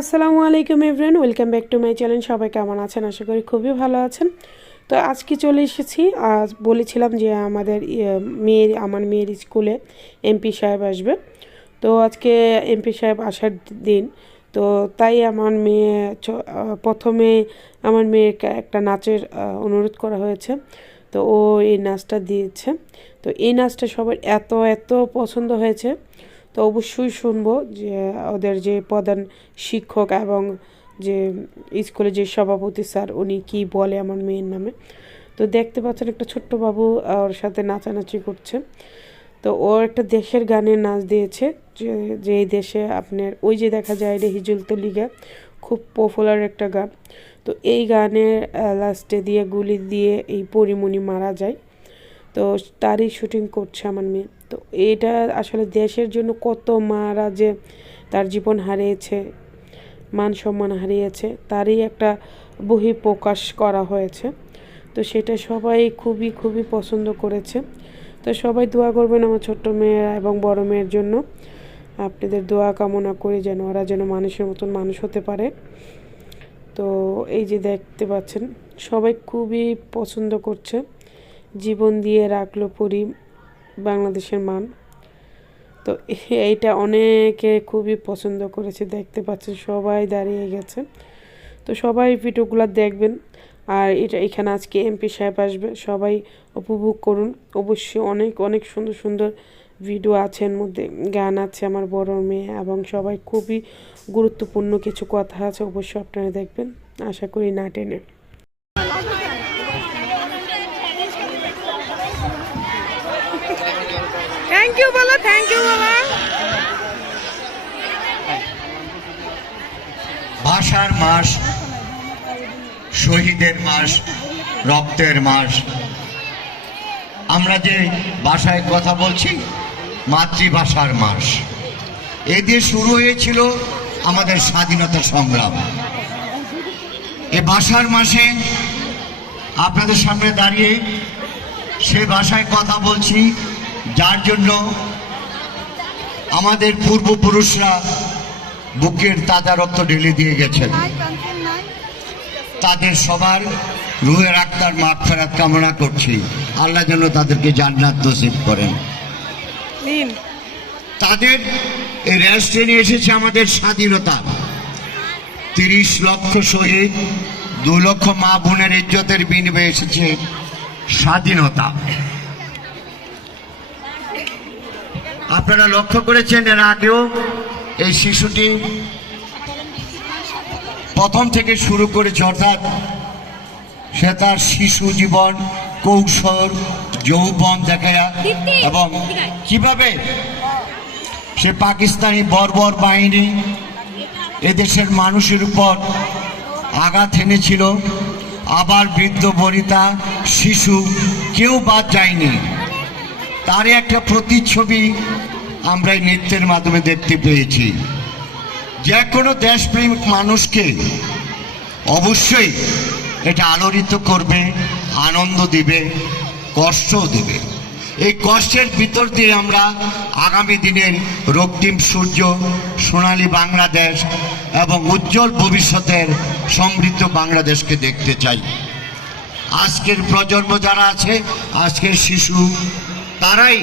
আসসালামু আলাইকুম everyone, welcome back to my channel. সবাই কেমন আছেন? আশা করি খুবই ভালো আছেন। তো আজকে চলে এসেছি, আজ বলেছিলাম যে আমার মেয়ের স্কুলে এমপি সাহেব আসবে। তো আজকে এমপি সাহেব আসার দিন, তো তাই আমার মেয়ে প্রথমে আমার মেয়েকে একটা নাচের অনুরোধ করা হয়েছে। তো ও এই নাচটা দিয়েছে। তো এই নাচটা সবার এত এত পছন্দ হয়েছে। তো অবশ্যই শুনবো যে ওদের যে প্রধান শিক্ষক এবং যে স্কুলে যে সভাপতি স্যার উনি কি বলে আমার মেয়ের নামে। তো দেখতে পাচ্ছেন একটা ছোট্ট বাবু ওর সাথে নাচানাচি করছে। তো ও একটা দেশের গানের নাচ দিয়েছে, যে এই দেশে আপনার ওই যে দেখা যায় এটা হিজুল তলিগা, খুব পপুলার একটা গান। তো এই গানের লাস্টে দিয়ে গুলি দিয়ে এই পরিমণি মারা যায়। তো তারই শুটিং করছে আমার মেয়ে। তো এটা আসলে দেশের জন্য কত মারা যে তার জীবন হারিয়েছে, মান সম্মান হারিয়েছে, তারই একটা বহিঃপ্রকাশ করা হয়েছে। তো সেটা সবাই খুবই খুবই পছন্দ করেছে। তো সবাই দোয়া করবেন আমার ছোট্ট মেয়ের এবং বড় মেয়ের জন্য। আপনাদের দোয়া কামনা করি যেন ওরা যেন মানুষের মতন মানুষ হতে পারে। তো এই যে দেখতে পাচ্ছেন সবাই খুবই পছন্দ করছে। জীবন দিয়ে রাখলো পরি বাংলাদেশের মান। তো এইটা অনেকে খুবই পছন্দ করেছে, দেখতে পাচ্ছেন সবাই দাঁড়িয়ে গেছে। তো সবাই ভিডিওগুলো দেখবেন। আর এখানে আজকে এমপি সাহেব আসবে, সবাই উপভোগ করুন। অবশ্যই অনেক অনেক সুন্দর সুন্দর ভিডিও আছে, এর মধ্যে গান আছে আমার বড় মেয়ে এবং সবাই খুবই গুরুত্বপূর্ণ কিছু কথা আছে, অবশ্যই আপনারা দেখবেন। আশা করি না টেনে। থ্যাংক ইউ বলো, থ্যাংক ইউ বাবা। ভাষার মাস, শহীদের মাস, রক্তের মাস। আমরা যে ভাষায় কথা বলছি, মাতৃভাষার মাস। এ দিয়ে শুরু হয়েছিল আমাদের স্বাধীনতা সংগ্রাম। এ ভাষার মাসে আপনাদের সামনে দাঁড়িয়ে সে ভাষায় কথা বলছি, যার জন্য আমাদের পূর্বপুরুষরা বুকের তাজা রক্ত ঢেলে দিয়ে গেছেন। তাদের সবার রুহের আত্মার মাগফিরাত কামনা করছি। আল্লাহ যেন তাদেরকে জান্নাত নসিব করেন। তাদের এই রেস ট্রেনে এসেছে আমাদের স্বাধীনতা। 30 লক্ষ শহীদ, 2 লক্ষ মা বোনের ইজ্জতের বিনিময়ে এসেছে স্বাধীনতা। আপনারা লক্ষ্য করেছেন এর আগেও এই শিশুটি প্রথম থেকে শুরু করেছে, অর্থাৎ সে তার শিশু জীবন, কৌশল, যৌবন দেখায় এবং কিভাবে সে পাকিস্তানি বর্বর বাহিনী এদেশের মানুষের উপর আঘাত এনেছিল। আবার বৃদ্ধ বনিতা, শিশু কেউ বাদ যায়নি। তারই একটা প্রতিচ্ছবি আমরা এই নৃত্যের মাধ্যমে দেখতে পেয়েছি। যে কোনো দেশপ্রেমিক মানুষকে অবশ্যই এটা আলোড়িত করবে, আনন্দ দিবে, কষ্টও দেবে। এই কষ্টের ভিতর দিয়ে আমরা আগামী দিনের রক্তিম সূর্য, সোনালী বাংলাদেশ এবং উজ্জ্বল ভবিষ্যতের সমৃদ্ধ বাংলাদেশকে দেখতে চাই। আজকের প্রজন্ম যারা আছে, আজকের শিশু, তারাই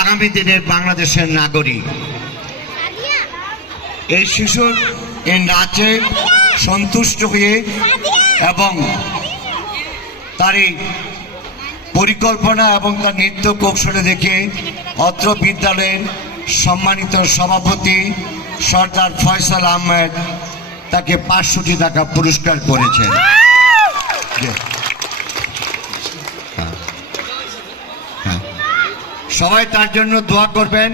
আগামী দিনের বাংলাদেশের নাগরিক। এই শিশুর এই নাচে সন্তুষ্ট হয়ে এবং তার এই পরিকল্পনা এবং তার নৃত্য কৌশলে দেখে অত্র বিদ্যালয়ের সম্মানিত সভাপতি সর্দার ফয়সাল আহমেদ তাকে 500 টাকা পুরস্কার করেছেন। সবাই তার জন্য দোয়া করবেন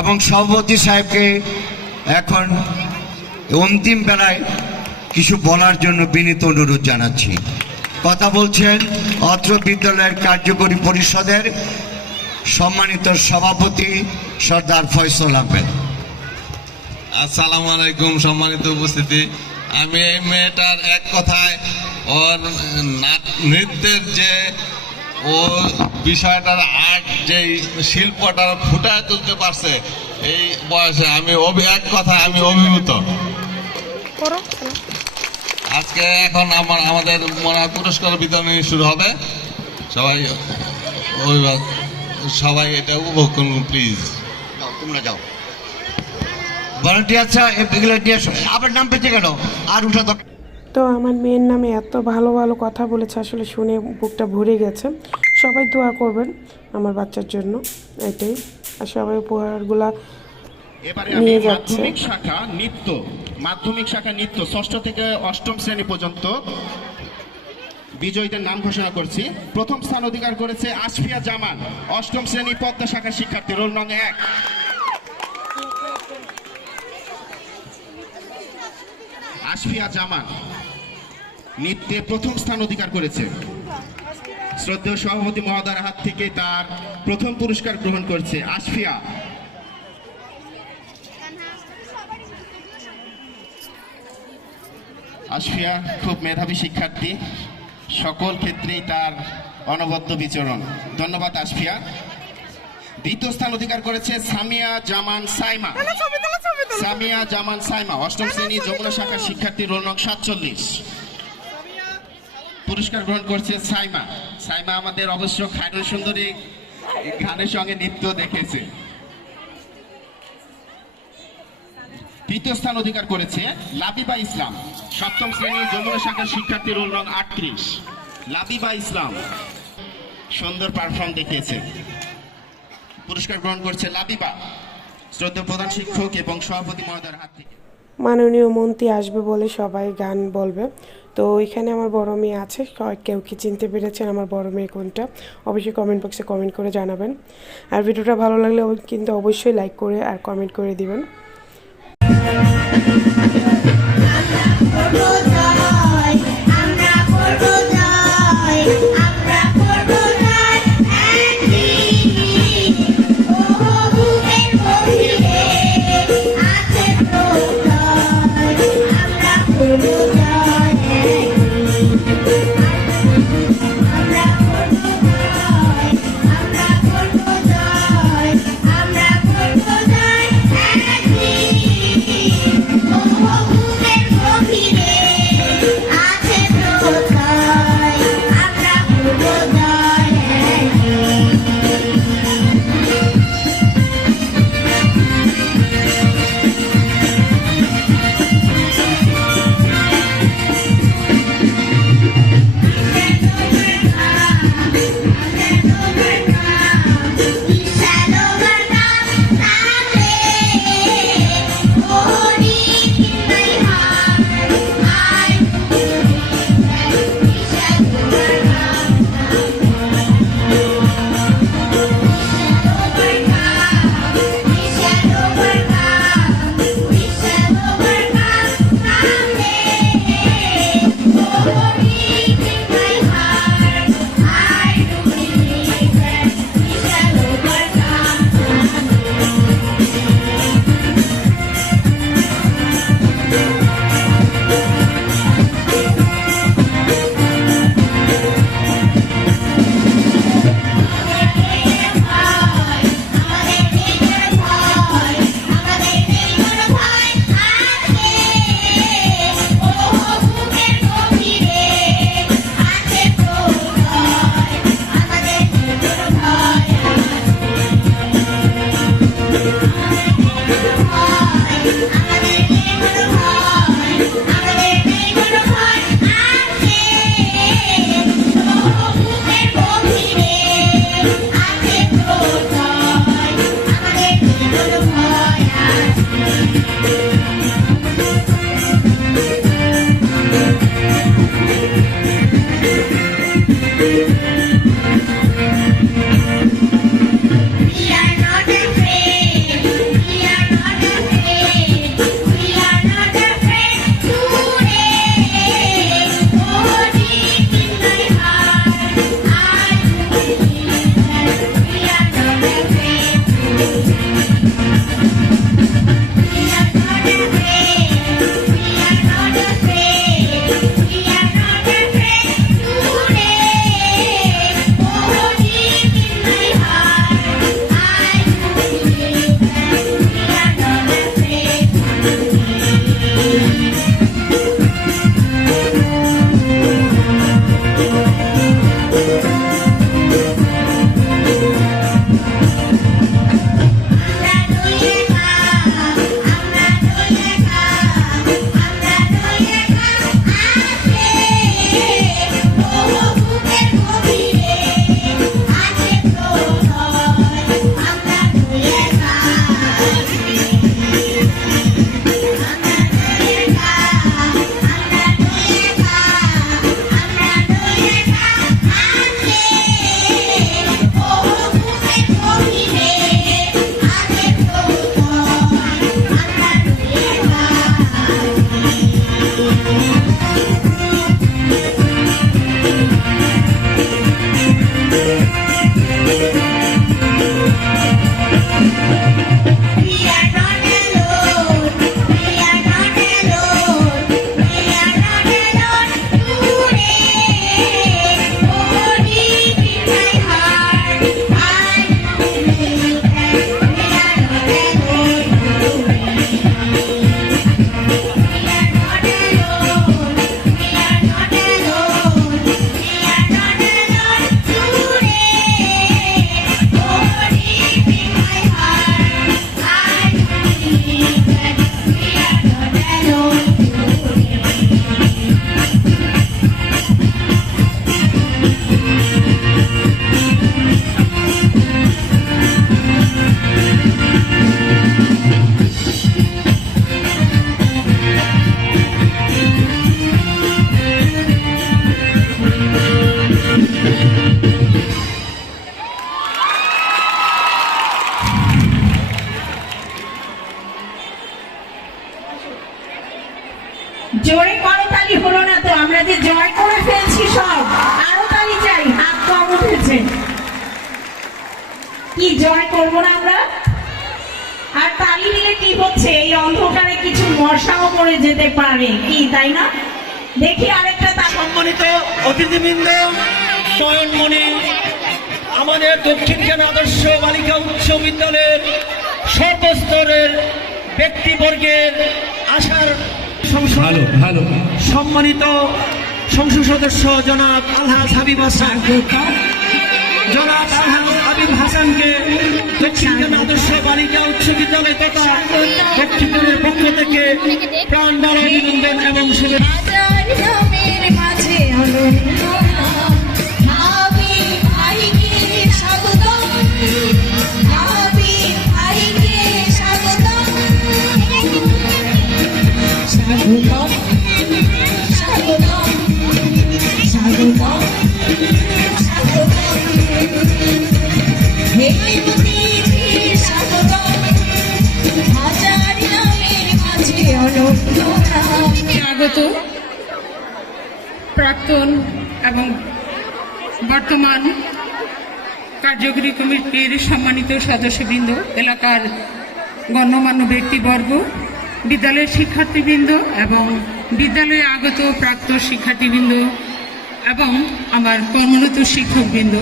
এবং সভাপতি সাহেবকে এখন অন্তিম বেলায় কিছু বলার জন্য বিনীত অনুরোধ জানাচ্ছি। কথা বলছেন অত্র বিদ্যালয়ের কার্যকরী পরিষদের সম্মানিত সভাপতি সর্দার ফয়সাল আহমেদ। আসসালামু আলাইকুম সম্মানিত উপস্থিতি। আমি এই মেয়েটার এক কথায় ওর নৃত্যের যে ও বিষয়টার আর্ট, যে শিল্পটা ফুটায় তুলতে পারছে এই বয়সে, আমি এক কথায় আমি অভিভূত। আজকে এখন আমাদের মনে হয় পুরস্কার বিতরণ শুরু হবে। সবাই সবাই এটা উপভোগ করুন প্লিজ। যাও, তোমরা যাও। ভলান্টিয়ার এগুলো নিয়ে আসো। আবার নাম পেতে গেল আর উঠা দরকার। তো আমার মেয়ের নামে এত ভালো ভালো কথা বলেছে, আসলে শুনে বুকটা ভরে গেছে। সবাই দোয়া করবেন আমার বাচ্চার জন্য, এটাই। আর সবাই উপহারগুলা এবারে আমি নিয়ে যাচ্ছে। মাধ্যমিক শাখা নৃত্য 6ষ্ঠ থেকে 8ম শ্রেণী পর্যন্ত বিজয়ীদের নাম ঘোষণা করছি। প্রথম স্থান অধিকার করেছে আসফিয়া জামান, 8ম শ্রেণী পদ্মা শাখা শিক্ষার্থী, রোল নং 1। আসফিয়া জামান নৃত্যে প্রথম স্থান অধিকার করেছে। শ্রদ্ধেয় সভাপতি মহোদয়ের হাত থেকে তার প্রথম পুরস্কার গ্রহণ করছে আসফিয়া। আসফিয়া খুব মেধাবী শিক্ষার্থী, সকল ক্ষেত্রেই তার অনবদ্য বিচরণ। ধন্যবাদ আসফিয়া। দ্বিতীয় স্থান অধিকার করেছে সামিয়া জামান সাইমা। সামিয়া জামান সাইমা 8ম শ্রেণী যমুনা শাখার শিক্ষার্থী, রোল নং 47। পুরস্কার গ্রহণ করছে সাইমা। সাইমা আমাদের অবশ্য খায়রুল সুন্দরী গানের সঙ্গে নৃত্য দেখেছে। তৃতীয় স্থান অধিকার করেছে লাবিবা ইসলাম, 7ম শ্রেণী যমুনা শাখার শিক্ষার্থী, রোল নং 38। লাবিবা ইসলাম সুন্দর পারফর্ম দেখিয়েছে। পুরস্কার গ্রহণ করছে লাবিবা। শ্রদ্ধেয় প্রধান শিক্ষক এবং সভাপতি মহোদয়ের হাত থেকে। মাননীয় মন্ত্রী আসবে বলে সবাই গান বলবে। তো এখানে আমার বড় মেয়ে আছে, কেউ কি চিনতে পেরেছেন আমার বড় মেয়ে কোনটা? অবশ্যই কমেন্ট বক্সে কমেন্ট করে জানাবেন। আর ভিডিওটা ভালো লাগলে কিন্তু অবশ্যই লাইক করে আর কমেন্ট করে দিবেন। জোরে করতালি হলো না তো, আমরা যে জয় করে ফেলছি সব, আরো তালি চাই, হাত কম উঠেছে। কি জয় করবো না আমরা? আর তালি দিলে কি হচ্ছে, এই অন্ধকারে কিছু মশাও পড়ে যেতে পারে, কি তাই না? দেখি আরেকটা তালি। সম্মানিত অতিথিবৃন্দ, নয়নমণি, আমাদের দক্ষিণখান আদর্শ বালিকা উচ্চ বিদ্যালয়ের সর্বস্তরের ব্যক্তিবর্গের আশার ভালো ভালো সম্মানিত সংসদ সদস্য জনাব আলহাজ হাবিব হাসান, জনাব আলহাজ হাবিব হাসানকে দক্ষিণখান আদর্শ বালিকা উচ্চ বিদ্যালয় তথা দক্ষিণের পক্ষ থেকে প্রাণ দ্বারা অভিনন্দন এবং শুভেচ্ছা। আগত প্রাক্তন এবং বর্তমান কার্যকরী কমিটির সম্মানিত সদস্যবৃন্দ, এলাকার গণ্যমান্য ব্যক্তিবর্গ, বিদ্যালয়ের শিক্ষার্থীবৃন্দ এবং বিদ্যালয়ে আগত প্রাক্তন শিক্ষার্থীবৃন্দ এবং আমার কর্মরত শিক্ষকবৃন্দ,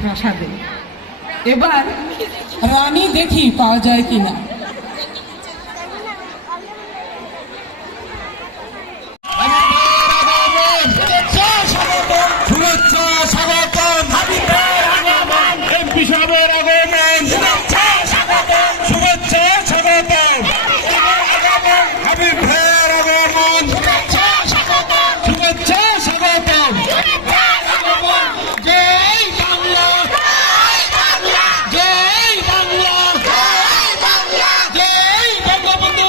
প্রাসাদে এবার রানী দেখি পাওয়া যায় কিনা। শুভেচ্ছা স্বাগতম এমপি সাহেবের আগমন, শুভেচ্ছা স্বাগতম হাবিব ভাইয়ের আগমন, শুভেচ্ছা স্বাগতম। জয় বাংলা, জয় বাংলা, জয় বঙ্গবন্ধু,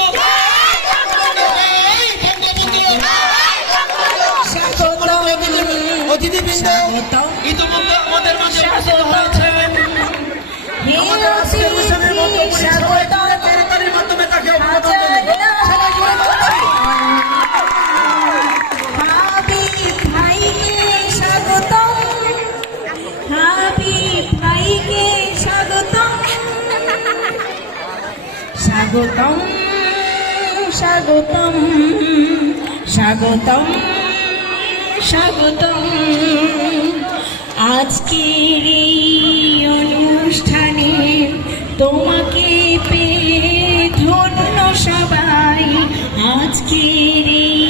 অতিথিবৃন্দ ইতিমধ্যে আমাদের মাঝে উপস্থিত হয়েছেন। আমাদের আজকের অনুষ্ঠানের মধ্যমণি সবাই তাদের করতালির মাধ্যমে তাকে অভিবাদন জানাই। সবাই জোরে করতালি। হাবিব ভাইকে স্বাগতম, হাবিব ভাইকে স্বাগতম, স্বাগতম স্বাগতম স্বাগতম স্বাগতম আজকের এই অনুষ্ঠানে তোমাকে পেয়ে ধন্য সবাই আজকের এই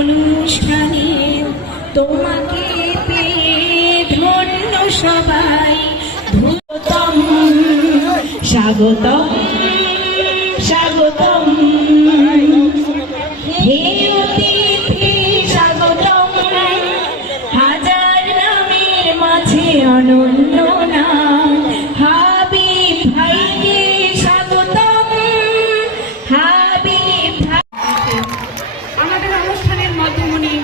অনুষ্ঠানে তোমাকে পেয়ে ধন্য সবাই ধন্যতম স্বাগতম স্বাগতম হে অতিথি স্বাগতম হাজার নামের মাঝে অনন্য নাম হাবিব ভাইকে স্বাগতম হাবিব ভাই আমাদের অনুষ্ঠানের মধ্যমণি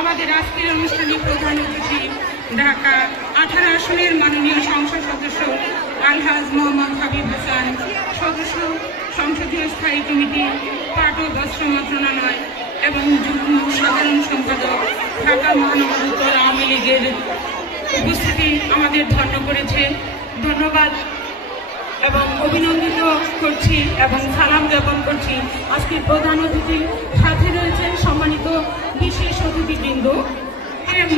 আমাদের আজকের অনুষ্ঠানে প্রধান অতিথি ঢাকা 18 আসনের মাননীয় সংসদ সদস্য আলহাজ মোহাম্মদ হাবিব হাসান, সদস্য সংসদীয় স্থায়ী কমিটি পাট ও বস্ত্র মন্ত্রণালয় এবং যুগ্ম সাধারণ সম্পাদক ঢাকা মহানগর উত্তর আওয়ামী লীগের উপস্থিতি আমাদের ধন্য করেছে। ধন্যবাদ এবং অভিনন্দিত করছি এবং সালাম জ্ঞাপন করছি। আজকের প্রধান অতিথি সাথে রয়েছেন সম্মানিত বিশেষ অতিথিবৃন্দ,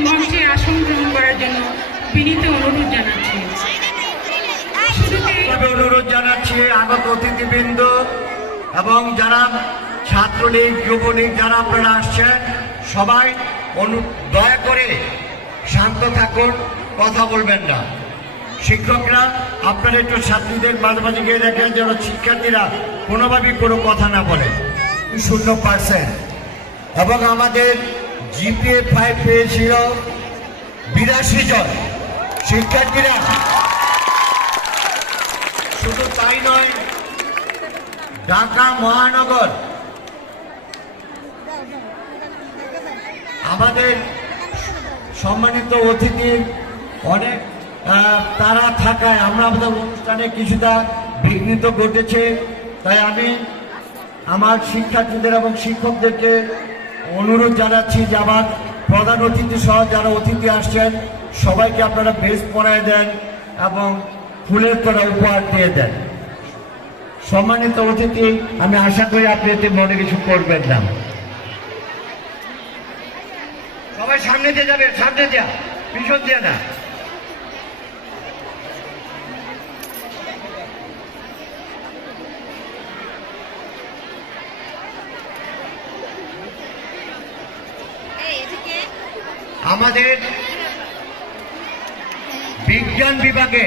মঞ্চে আসন গ্রহণ করার জন্য বিনীত অনুরোধ জানাচ্ছি। অনুরোধ জানাচ্ছি আগত অতিথিবৃন্দ এবং যারা ছাত্রলীগ যুবলীগ যারা আপনারা আসছেন সবাই দয়া করে শান্ত থাকুন, কথা বলবেন না। শিক্ষকরা আপনারা একটু ছাত্রীদের মাঝে মাঝে গিয়ে দেখেন যেন শিক্ষার্থীরা কোনোভাবেই কোনো কথা না বলে। 0% এবং আমাদের জিপিএ 5 পেয়েছিল 82 জন শিক্ষার্থীরা। শুধু তাই নয়, ঢাকা মহানগর আমাদের সম্মানিত অতিথির অনেক তারা থাকায় আমরা আমাদের অনুষ্ঠানে কিছুটা বিঘ্নিত ঘটেছে। তাই আমি আমার শিক্ষার্থীদের এবং শিক্ষকদেরকে অনুরোধ জানাচ্ছি যে আমার প্রধান অতিথি সহ যারা অতিথি আসছেন সবাইকে আপনারা বেশ পরায় দেন এবং ফুলের তোড়া উপহার দিয়ে দেন। সম্মানিত অতিথি, আমি আশা করি আপনি এতে মনে কিছু করবেন না। সবাই সামনে দিয়ে যাবে, সামনে দেয়া, পিছন দিয়ে না। আমাদের বিজ্ঞান বিভাগে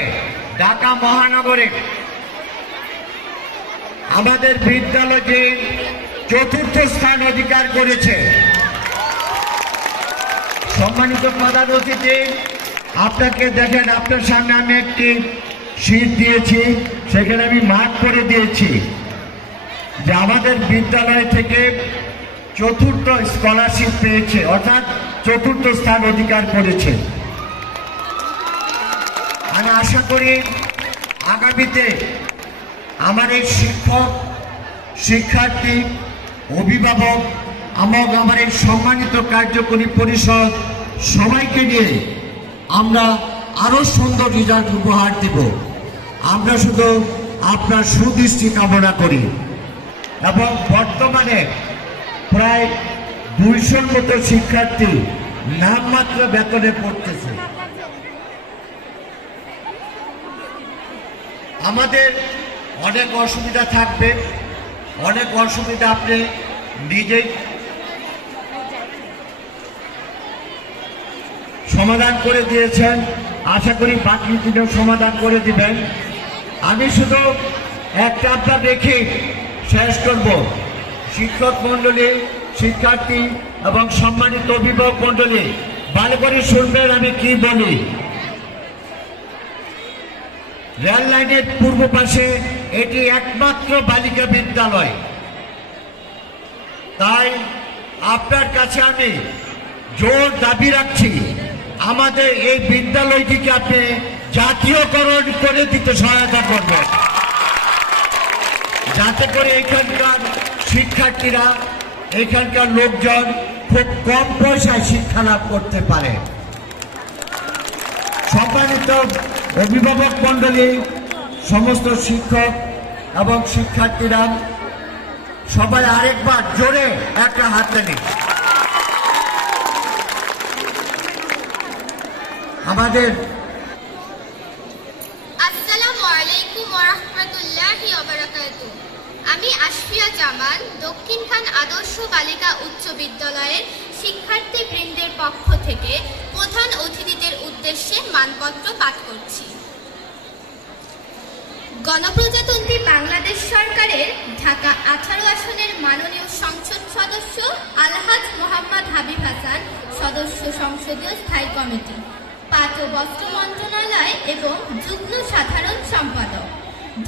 ঢাকা মহানগরে আমাদের বিদ্যালয়টি 4র্থ স্থান অধিকার করেছে। সম্মানিত প্রধান অতিথি, আপনাকে দেখেন আপনার সামনে আমি একটি শীট দিয়েছি, সেখানে আমি মার্ক করে দিয়েছি যে আমাদের বিদ্যালয় থেকে 4র্থ স্কলারশিপ পেয়েছে, অর্থাৎ 4র্থ স্থান অধিকার করেছে। আমি আশা করি আগামীতে আমার এই শিক্ষক, শিক্ষার্থী, অভিভাবক আমার এই সম্মানিত কার্যকরী পরিষদ সবাইকে নিয়ে আমরা আরো সুন্দর রেজাল্ট উপহার দেব। আমরা শুধু আপনার সুদৃষ্টি কামনা করি এবং বর্তমানে প্রায় 200-র মতো শিক্ষার্থী নামমাত্র বেতনে পড়তেছে। আমাদের অনেক অসুবিধা থাকবে, অনেক অসুবিধা আপনি নিজেই সমাধান করে দিয়েছেন, আশা করি বাকি দিনেও সমাধান করে দিবেন। আমি শুধু একটা আপনার রেখে শেষ করব। শিক্ষক মন্ডলী, শিক্ষার্থী এবং সম্মানিত অভিভাবক মন্ডলী ভালো করে শুনবেন আমি কি বলি। রেল লাইনের পূর্ব পাশে এটি একমাত্র বালিকা বিদ্যালয়। তাই আপনার কাছে আমি জোর দাবি রাখছি, আমাদের এই বিদ্যালয়টিকে আপনি জাতীয়করণ করে দিতে সহায়তা করবেন, যাতে করে এখানকার শিক্ষার্থীরা, এখানকার লোকজন খুব কম পয়সায় শিক্ষা লাভ করতে পারে। সম্মানিত অভিভাবক মন্ডলী, সমস্ত শিক্ষক এবং শিক্ষার্থীরা সবাই আরেকবার জোরে একটা হাততালি। আমাদের আসসালামু আলাইকুম ওয়া রাহমাতুল্লাহি ওয়া বারাকাতুহু। আমি আশফিয়া জামান দক্ষিণখান আদর্শ বালিকা উচ্চ বিদ্যালয়ের শিক্ষার্থীবৃন্দের পক্ষ থেকে প্রধান অতিথিদের উদ্দেশ্যে মানপত্র পাঠ করছি। গণপ্রজাতন্ত্রী বাংলাদেশ সরকারের ঢাকা 18 আসনের মাননীয় সংসদ সদস্য আলহাজ মোহাম্মদ হাবিব হাসান, সদস্য সংসদীয় স্থায়ী কমিটি, পাট ও বস্ত্র মন্ত্রণালয় এবং যুগ্ম সাধারণ সম্পাদক,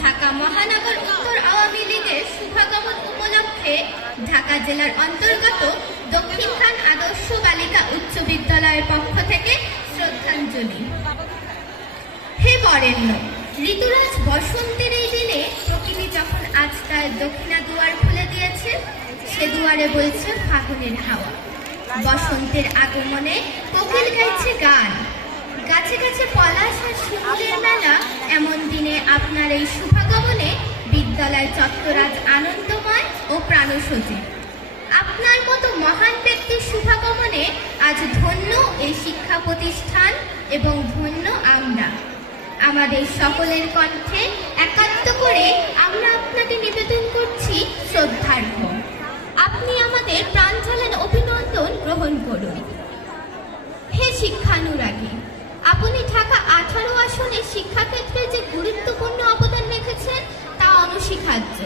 ঢাকা মহানগর উত্তর আওয়ামী লীগের শুভাগমন উপলক্ষে ঢাকা জেলার অন্তর্গত দক্ষিণখান আদর্শ বালিকা উচ্চ বিদ্যালয়ের পক্ষ থেকে শ্রদ্ধাঞ্জলি। হে বরেণ্য, ঋতুরাজ বসন্তের এই দিনে প্রকৃতি যখন আজ তার দক্ষিণা দুয়ার খুলে দিয়েছে, সে দুয়ারে বইছে ফাগুনের হাওয়া। বসন্তের আগমনে কোকিল গাইছে গান, গাছে গাছে পলাশ আর শিমুলের মেলা। এমন দিনে আপনার এই শুভাগমনে বিদ্যালয় চত্বর আজ আনন্দময় ও প্রাণসজীব। আপনার মতো মহান ব্যক্তির শুভাগমনে আজ ধন্য এই শিক্ষা প্রতিষ্ঠান এবং ধন্য আমরা। আমাদের সকলের কণ্ঠে একাত্ম করে আমরা আপনাকে নিবেদন করছি শ্রদ্ধার্ঘ্য। আপনি আমাদের প্রাণ ঢালার অভিনন্দন গ্রহণ করুন। হে শিক্ষানুরাগী, আপনি ঢাকা 18 আসনে শিক্ষাক্ষেত্রে যে গুরুত্বপূর্ণ অবদান রেখেছেন তা অনস্বীকার্য।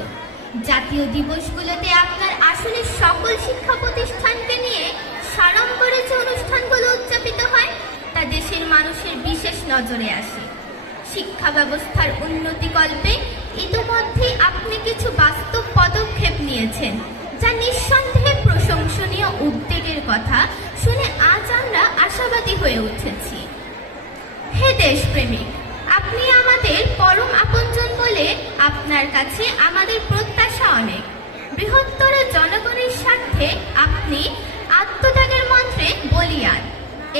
জাতীয় দিবসগুলোতে আপনার আসনের সকল শিক্ষা প্রতিষ্ঠানকে নিয়ে সাড়ম্বরে যে অনুষ্ঠানগুলো উদযাপিত হয় তা দেশের মানুষের বিশেষ নজরে আসে। শিক্ষা ব্যবস্থার উন্নতিকল্পে ইতিমধ্যেই আপনি কিছু বাস্তব পদক্ষেপ নিয়েছেন, যা নিঃসন্দেহে প্রশংসনীয় উদ্যোগের কথা শুনে আজ আমরা আশাবাদী হয়ে উঠেছি। হে দেশপ্রেমিক, আপনি আমাদের পরম আপনজন বলে আপনার কাছে আমাদের প্রত্যাশা অনেক। বৃহত্তর জনগণের স্বার্থে আপনি আত্মত্যাগের মন্ত্রে বলিয়ান।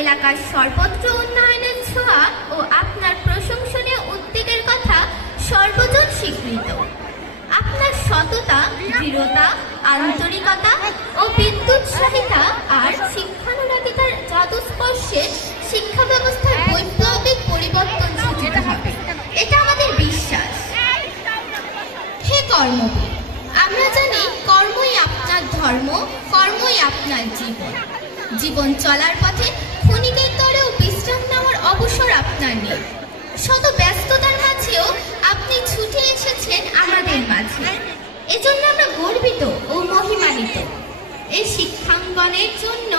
এলাকার সর্বত্র উন্নয়নের ছোঁয়া ও আপনার প্রশংসনীয় উদ্যোগের কথা সর্বজন স্বীকৃত। আপনার সততা, দৃঢ়তা, আন্তরিকতা ও বিদ্যুৎসাহিতা আর শিক্ষানুরাগিতার জাদুস্পর্শে শিক্ষা ব্যবস্থার বৈপ্লবিক পরিবর্তন সূচিত হবে, এটা আমাদের বিশ্বাস। হে কর্মবীর, আমরা জানি কর্মই আপনার ধর্ম, কর্মই আপনার জীবন। জীবন চলার পথে ক্ষণিকের তরেও বিশ্রাম নেওয়ার অবসর আপনার নেই। শত ব্যস্ততার মাঝেও আপনি ছুটে এসেছেন আমাদের মাঝে, এজন্য আমরা গর্বিত ও মহিমান্বিত। এই শিক্ষাঙ্গনের জন্য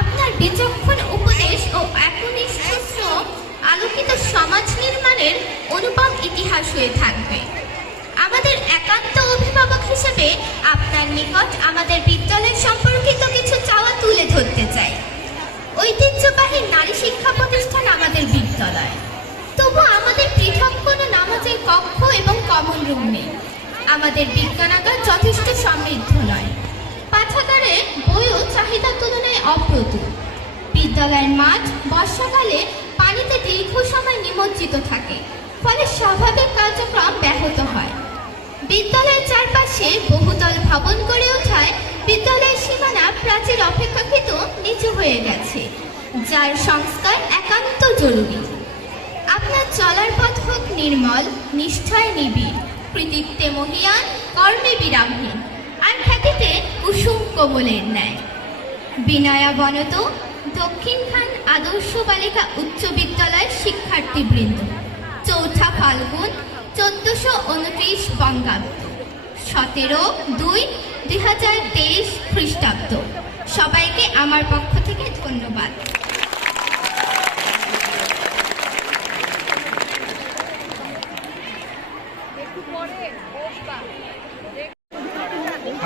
আপনার বিচক্ষণ উপদেশ ও একনিষ্ঠ শ্রম আলোকিত সমাজ নির্মাণের অনুপম ইতিহাস হয়ে থাকবে। আমাদের একান্ত অভিভাবক হিসেবে আপনার নিকট আমাদের বিদ্যালয় সম্পর্কিত কিছু চাওয়া তুলে ধরতে চাই। ঐতিহ্যবাহী নারী শিক্ষা প্রতিষ্ঠান আমাদের বিদ্যালয়, তবু আমাদের পৃথক কোনো নামাজের কক্ষ এবং কমন রুম নেই। আমাদের বিজ্ঞানাগার যথেষ্ট সমৃদ্ধ নয়। পাঠাগারে বইও চাহিদার তুলনায় অপ্রতুল। বিদ্যালয়ের মাঠ বর্ষাকালে পানিতে দীর্ঘ সময় নিমজ্জিত থাকে, ফলে স্বাভাবিক কার্যক্রম ব্যাহত হয়। বিদ্যালয়ের চারপাশে বহুতল ভবন গড়ে ওঠায় বিদ্যালয়ের সীমানা প্রাচীর অপেক্ষাকৃত নিচু হয়ে গেছে, যার সংস্কার একান্ত জরুরি। আপনার চলার পথ হোক নির্মল, নিষ্ঠায় নিবিড়, কৃতিত্বে মহিয়ান, কর্মে বিরামহীন, আর খ্যাতিতে কুসুম কোমলের ন্যায়। বিনয়া বনত দক্ষিণখান আদর্শ বালিকা উচ্চ বিদ্যালয়ের শিক্ষার্থীবৃন্দ, 4 ফাল্গুন 1429 বঙ্গাব্দ, 17/2/2023 খ্রিস্টাব্দ। সবাইকে আমার পক্ষ থেকে ধন্যবাদ।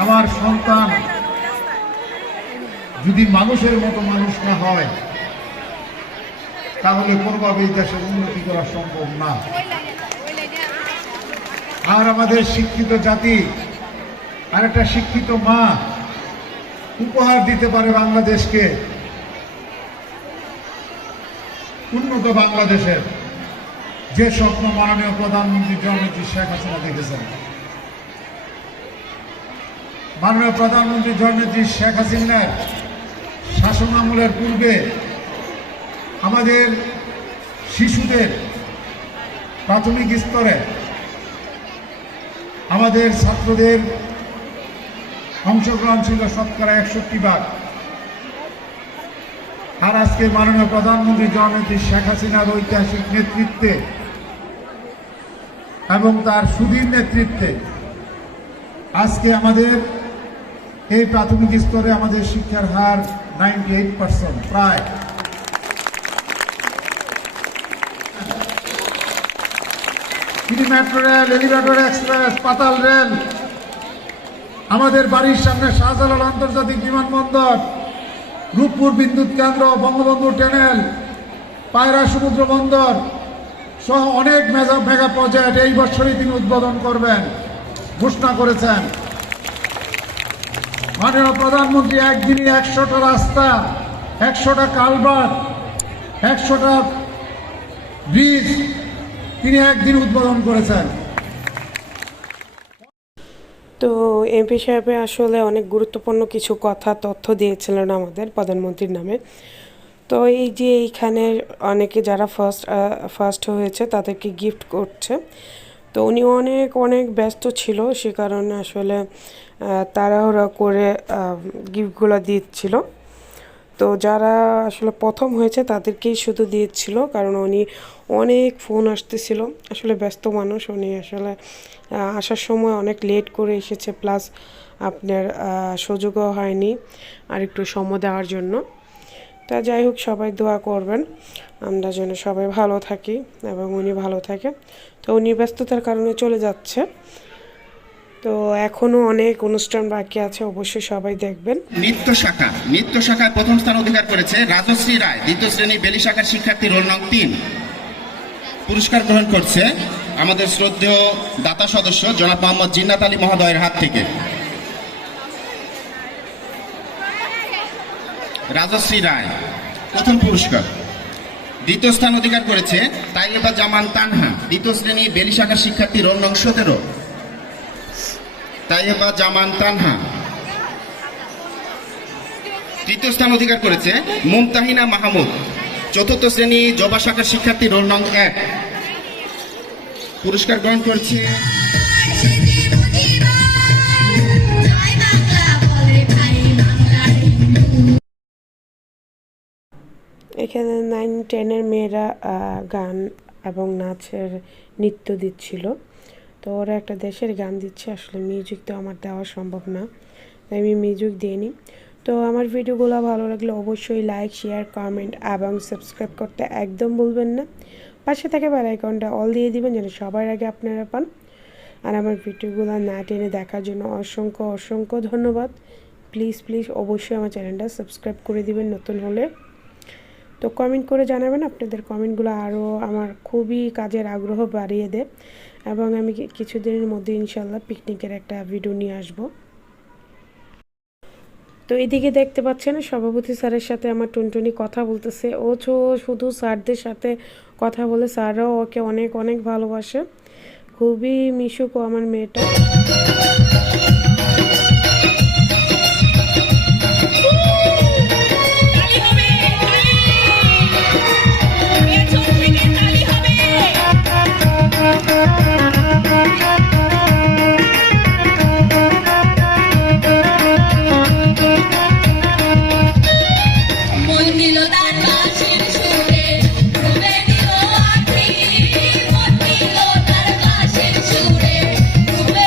আমার সন্তান যদি মানুষের মতো মানুষ না হয়, তাহলে কোনোভাবেই দেশের উন্নতি করা সম্ভব না। আর আমাদের শিক্ষিত জাতি আর একটা শিক্ষিত মা উপহার দিতে পারে বাংলাদেশকে, উন্নত বাংলাদেশের যে স্বপ্ন মাননীয় প্রধানমন্ত্রী জননেত্রী শেখ হাসিনা দেখেছেন। মাননীয় প্রধানমন্ত্রী জননেত্রী শেখ হাসিনার শাসন আমলের পূর্বে আমাদের শিশুদের প্রাথমিক স্তরে আমাদের ছাত্রদের অংশগ্রহণ ছিল শতকরা 61%। আর আজকে মাননীয় প্রধানমন্ত্রী জননেত্রী শেখ হাসিনার ঐতিহাসিক নেতৃত্বে এবং তার সুদীর নেতৃত্বে আজকে আমাদের এই প্রাথমিক স্তরে আমাদের শিক্ষার হার 98% প্রায়। মেট্রো রেল, এলিভেটেড এক্সপ্রেস, পাতাল রেল, আমাদের বাড়ির সামনে শাহজালাল আন্তর্জাতিক বিমানবন্দর, রূপপুর বিদ্যুৎ কেন্দ্র, বঙ্গবন্ধু টানেল, পায়রা সমুদ্র বন্দর সহ অনেক মেগা প্রজেক্ট এই বছরই তিনি উদ্বোধন করবেন ঘোষণা করেছেন। মাননীয় প্রধানমন্ত্রী একদিনই 100টা রাস্তা, 100টা কালভার্ট, 100টা ব্রিজ তিনি একদিন উদ্বোধন করেছেন। তো এমপি সাহেব আসলে অনেক গুরুত্বপূর্ণ কিছু কথা তথ্য দিয়েছিলেন আমাদের প্রধানমন্ত্রীর নামে। তো এই যে এইখানে অনেকে যারা ফার্স্ট হয়েছে তাদেরকে গিফট করছে। তো উনি অনেক ব্যস্ত ছিল, সে কারণে আসলে তাড়াহুড়া করে গিফটগুলো দিচ্ছিল। তো যারা আসলে প্রথম হয়েছে তাদেরকেই শুধু দিয়েছিল, কারণ উনি অনেক ফোন আসতেছিল। আসলে ব্যস্ত মানুষ, উনি আসলে আসার সময় অনেক লেট করে এসেছে, প্লাস আপনার সুযোগও হয়নি আর একটু সময় দেওয়ার জন্য। তা যাই হোক, সবাই দোয়া করবেন আমরা যেন সবাই ভালো থাকি এবং উনি ভালো থাকে। তো উনি ব্যস্ততার কারণে চলে যাচ্ছে। তো এখনো অনেক অনুষ্ঠান বাকি আছে, অবশ্যই সবাই দেখবেন। নৃত্য শাখায় প্রথম স্থান অধিকার করেছে রাজশ্রী রায়, দ্বিতীয় শ্রেণী বেলি শাখার শিক্ষার্থী, রোল নং 3। পুরস্কার গ্রহণ করছে আমাদের শ্রদ্ধেয় দাতা সদস্য জনাব মোহাম্মদ জিন্নাত আলী মহোদয়ের হাত থেকে। রাজশ্রী রায় প্রথম পুরস্কার। দ্বিতীয় স্থান অধিকার করেছে তাইয়েবা জামান তানহা, দ্বিতীয় শ্রেণী বেলি শাখার শিক্ষার্থী, রোল নং 17। তাইয়েবা জামান তানহা। তৃতীয় স্থান অধিকার করেছে মুমতাহিনা মাহমুদ, চতুর্থ শ্রেণী জবা শাখার শিক্ষার্থী, রোল নং 1। পুরস্কার গ্রহণ করছে এখানে 9-10-এর মেয়েরা গান এবং নাচের নৃত্য দিচ্ছিল। তো ওরা একটা দেশের গান দিচ্ছে, আসলে মিউজিক তো আমার দেওয়া সম্ভব না, তাই আমি মিউজিক দিইনি। তো আমার ভিডিওগুলো ভালো লাগলে অবশ্যই লাইক, শেয়ার, কমেন্ট এবং সাবস্ক্রাইব করতে একদম ভুলবেন না। পাশে থেকে বেল আইকনটা অল দিয়ে দিবেন যেন সবার আগে আপনারা পান। আর আমার ভিডিওগুলো না টেনে দেখার জন্য অসংখ্য ধন্যবাদ। প্লিজ অবশ্যই আমার চ্যানেলটা সাবস্ক্রাইব করে দিবেন নতুন হলে। তো কমেন্ট করে জানাবেন, আপনাদের কমেন্টগুলো আরও আমার খুবই কাজের আগ্রহ বাড়িয়ে দেয় এবং আমি কিছুদিনের মধ্যে ইনশাল্লাহ পিকনিকের একটা ভিডিও নিয়ে আসব। তো এদিকে দেখতে পাচ্ছেন সভাপতি স্যারের সাথে আমার টুনটুনি কথা বলতেছে। ও শুধু স্যারদের সাথে কথা বলে, স্যাররাও ওকে অনেক ভালোবাসে। খুবই মিশুক আমার মেয়েটা। সুরে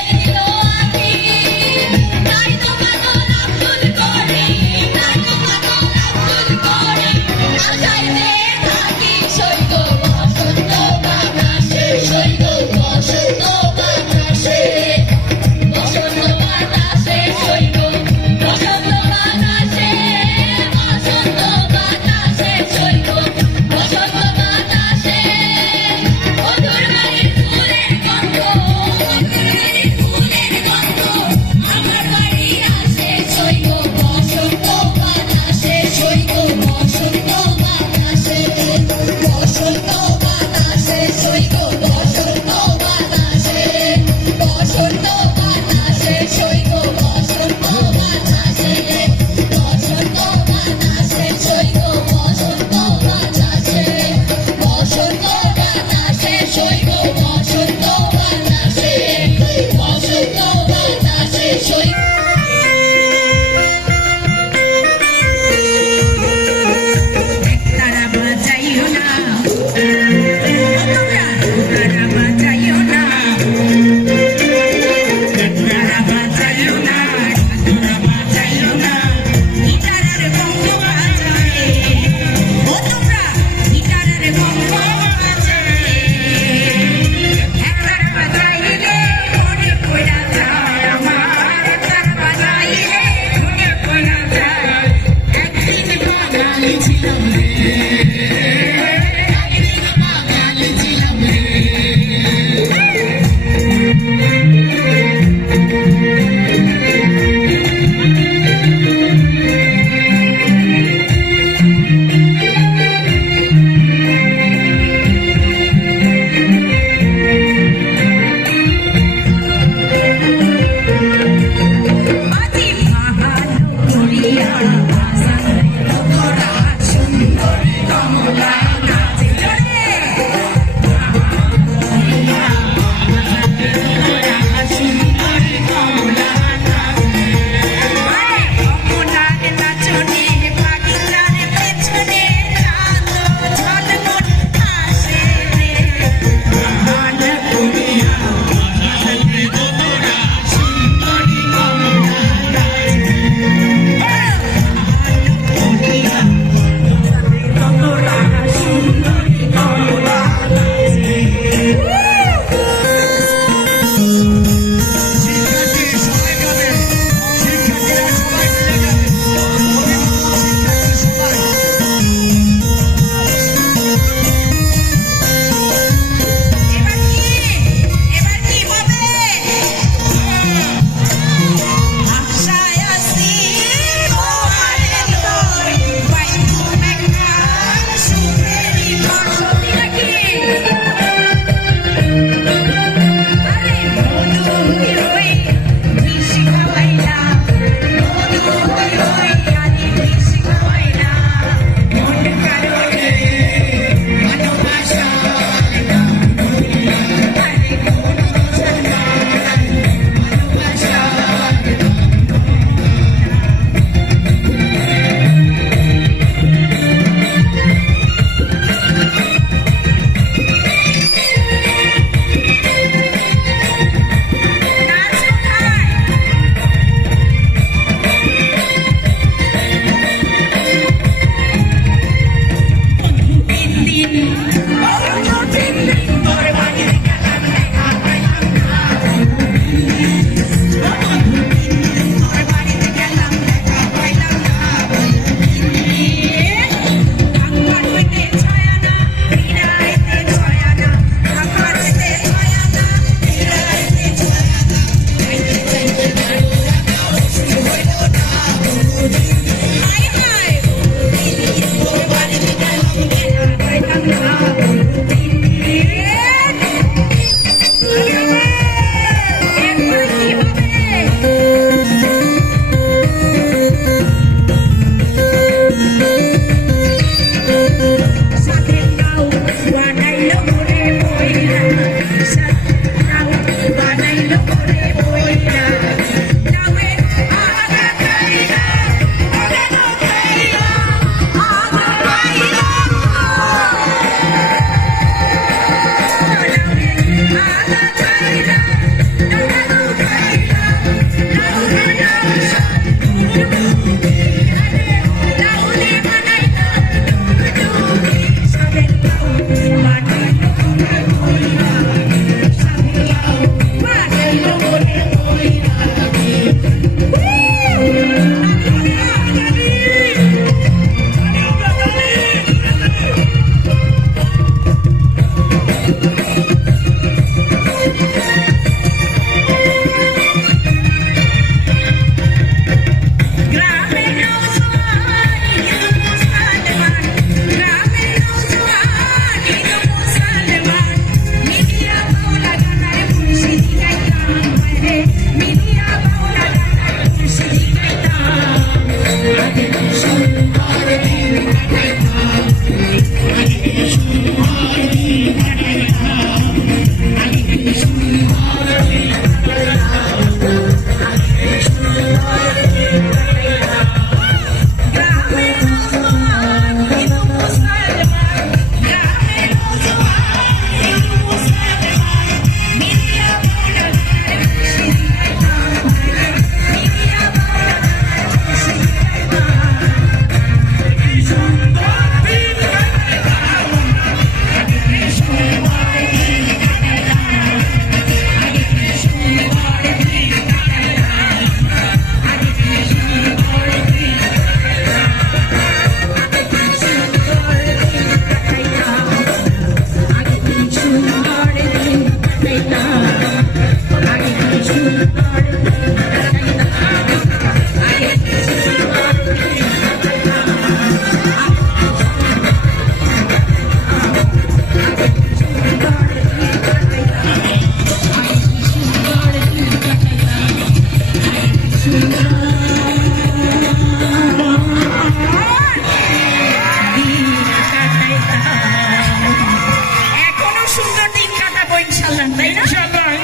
এখনো সুন্দর দিন কাটাবো ইনশাল্লাহ, তাই না?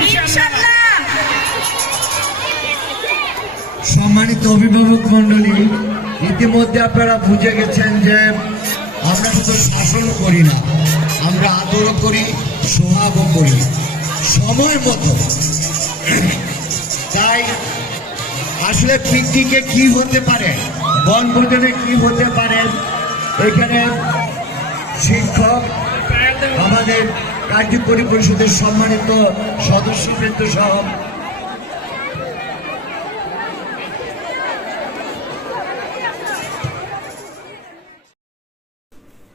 ইনশাল্লাহ। সম্মানিত অভিভাবক মন্ডলী, ইতিমধ্যে আপনারা বুঝে গেছেন যে আমরা শুধু শাসন করি না, আমরা আদরও করি, সোহাগও করি সময় মতো। তাই আসলে পিকনিকে কি হতে পারে, বনভোজনে কি হতে পারে, এখানে শিক্ষক, আমাদের কার্যকরী পরিষদের সম্মানিত সদস্যবৃন্দ সহ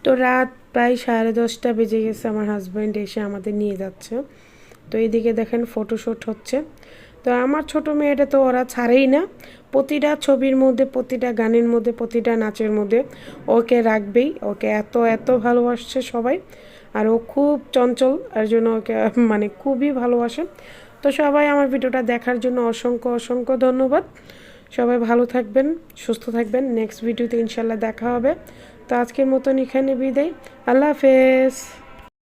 তো রাত প্রায় 10:30 বেজে গেছে, আমার হাজব্যান্ড এসে আমাদের নিয়ে যাচ্ছে। তো এইদিকে দেখেন ফটোশ্যুট হচ্ছে। তো আমার ছোট মেয়েটা তো ওরা ছাড়েই না, প্রতিটা ছবির মধ্যে, প্রতিটা গানের মধ্যে, প্রতিটা নাচের মধ্যে ওকে রাখবেই। ওকে এত এত ভালোবাসছে সবাই, আর ও খুব চঞ্চল, এর জন্য ওকে মানে খুবই ভালোবাসে। তো সবাই আমার ভিডিওটা দেখার জন্য অসংখ্য অসংখ্য ধন্যবাদ। সবাই ভালো থাকবেন, সুস্থ থাকবেন। নেক্সট ভিডিওতে ইনশাল্লাহ দেখা হবে। তো আজকের মতন এখানে বিদায়। আল্লাহ হাফেজ।